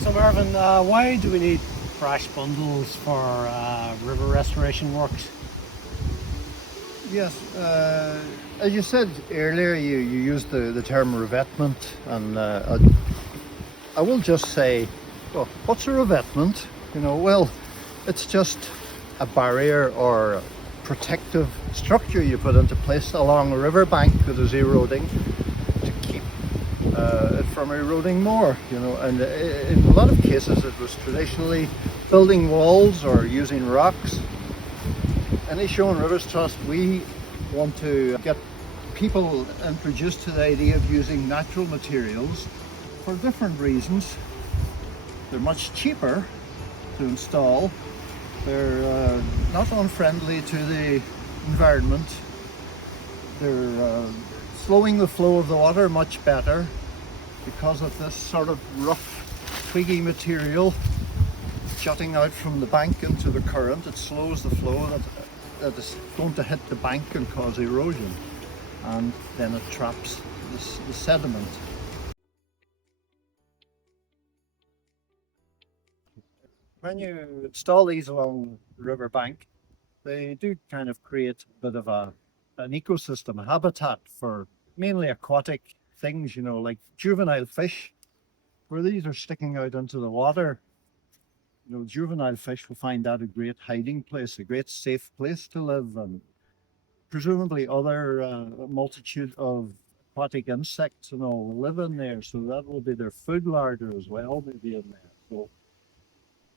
So Marvin, why do we need brash bundles for river restoration works? Yes, as you said earlier, you used the term revetment, and I will just say, well, what's a revetment? Well, it's just a barrier or protective structure you put into place along a river bank that is eroding to keep it from eroding more. And in a lot of cases, it was traditionally building walls or using rocks. In Show and Rivers Trust, we want to get people introduced to the idea of using natural materials for different reasons. They're much cheaper to install. They're not unfriendly to the environment. They're slowing the flow of the water much better because of this sort of rough, twiggy material jutting out from the bank into the current. It slows the flow that is going to hit the bank and cause erosion, and then it traps the sediment. When you install these along the river bank, they do kind of create a bit of an ecosystem, a habitat for mainly aquatic things, like juvenile fish. Where these are sticking out into the water, juvenile fish will find that a great hiding place, a great safe place to live, and presumably other multitude of aquatic insects and all will live in there. So that will be their food larder as well, maybe in there. So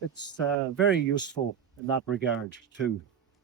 it's very useful in that regard too.